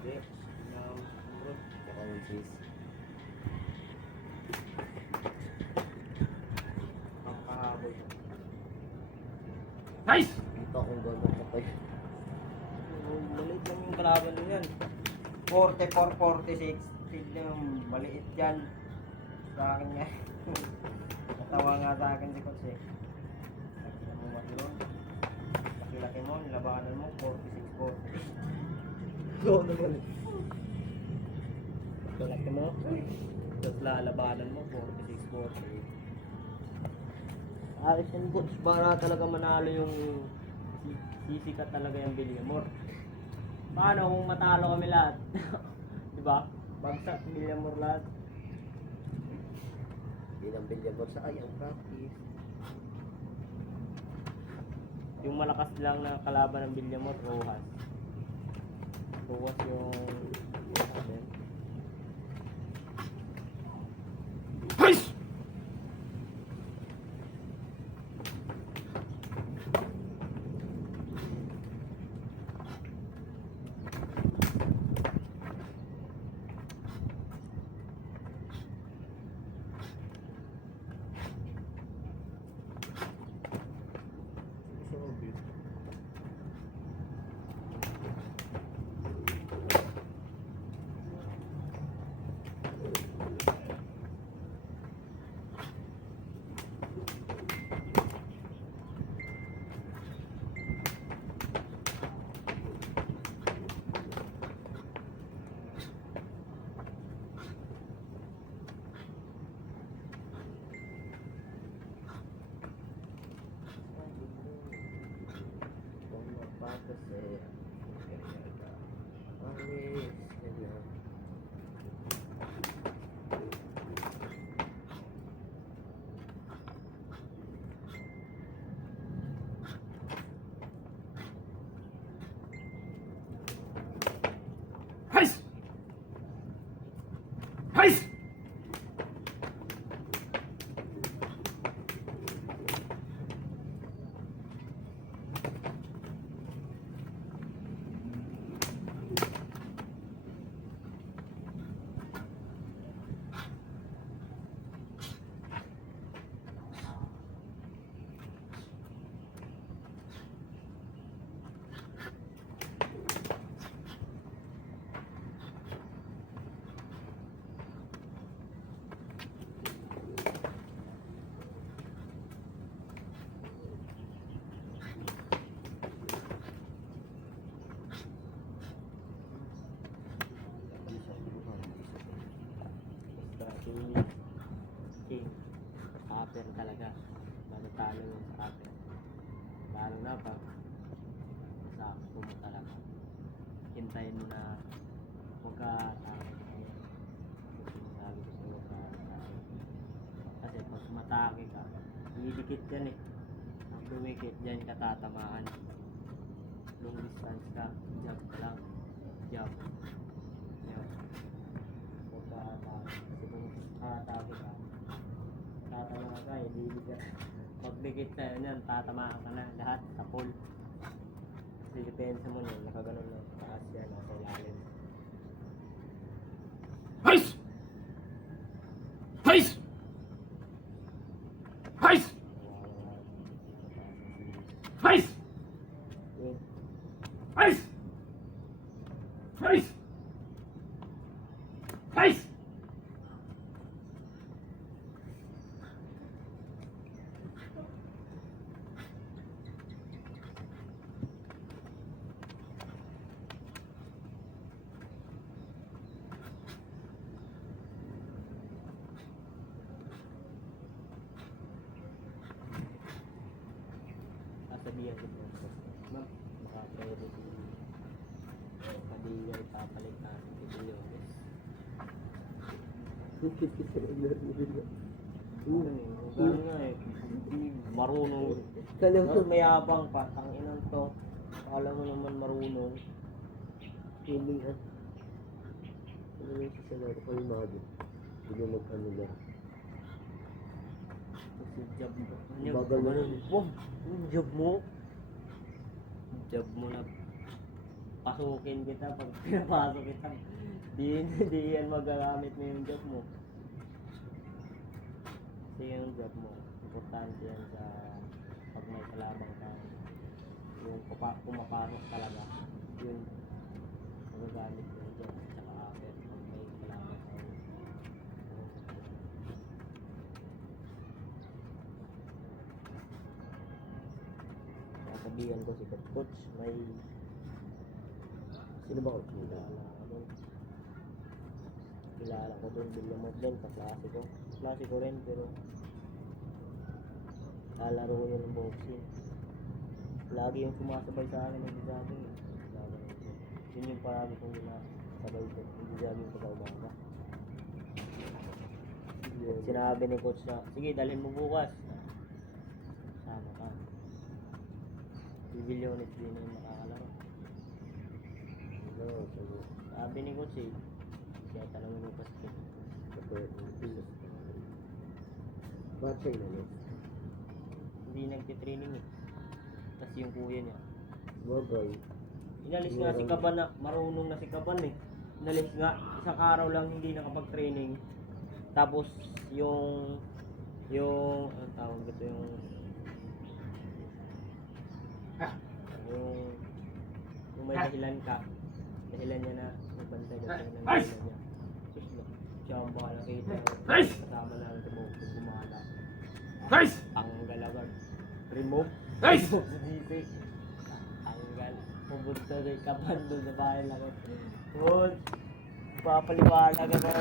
Hindi. Bro. Tsaka which is Pampahabol. Nice! dito kung gano'n ka pa. Maliit lang yung kalaban nyo yan. 44, 46. Tignan yung maliit yan. Sa akin nga. Natawa nga sa akin si Coach eh. Nakita mo matulong. Laki-laki mo, nilabanan mo, 46, 48. Oo naman. Laki mo. Tapos lalabanan mo, 46, 48. Ayos yan Coach, para talaga manalo yung sisikat talaga yung Villamor. Paano kung matalo kami lahat? Diba? Bagsak Villamor lahat. Hindi ng Villamor sa ayang practice. Yung malakas lang na kalaban ng Villamor, Rojas. Rojas yung natin. Nice! Patas eh. Alis. Ganyan. Nice! Nice! Basta si King, upper talaga. Manatalo yung sa upper. Lalo na pag sakto mo talaga. Hintayin mo na huwag ka sabi ko sa huwag ka kasi pag matake ka, idikit yan eh. Ang dumikit dyan ka tatamaan. Long distance ka, jab ka lang. Jab. Yan. Huwag ka atake. Kasi kung atake ka, tatamaan ka, hindi ka. Pagdikit sa'yo niyan, tatamaan ka na lahat sa pool. Kasi depensa mo nun, nakaganon na taas yan, nasa ilalim. Nice! Nice! Nice! Nice! Yun. Nice! Nice! Nice! Sasabihan ko po. Ma'am, baka pwede si Padilla ipapalit natin si Villones. Ganun nga eh. Hindi marunong. Mas mayabang pa. Ang inan to. Alam mo naman marunong. Feeling at ano yung sasalaro kalmado. Hindi mo mag-ano lang. Kasi job mo. Bagal mo nun. Wow! Yung job mo. Job mo na papasukin kita pag pinapasok kita. Di yan magagamit mo yung job mo. Kasi yung job mo, importante yan sa pag may kalabang ka. Yung pumapasok talaga, yun magagamit mo yung job. Tsaka after pag may kalabang ka. Sasabihan ko si Coach, may Sino ba coach nila? kilala ko doon. Kilala ko doon, Villamot din, kaklase ko. Klase ko rin, pero lalaro ko yun ng boxing. Lagi yung sumasabay sa akin ng jogging. Yun yung parami kong ginasabay ko, yung jogging pagka-umaga. Sinabi ni Coach na, sige, dalhin mo bukas. Sama ka. Bibili ulit din yung makakalaro. Oo, sabi. Sabi ni Coach eh, kaya tanongin mo pa si Coach. Bakit siya inalis? Hindi nagtitraining eh. Tapos yung kuya niya. Bagay. Inalis nga si Kaban na, marunong na si Kaban eh. Inalis nga, isang araw lang hindi nakapag-training. Tapos yung, ang tawag ito yung may dahilan ka. Dahilan niya na nagbantay kasi ng dahilan niya. Siya ang baka nakita. Kasama namin sa buong gumala. Nice! Tanggal agad. Remove. Nice! Remove sa GC. Tanggal. Pupunta sa Kaban doon sa bahay lang. Good. Papaliwanag ako.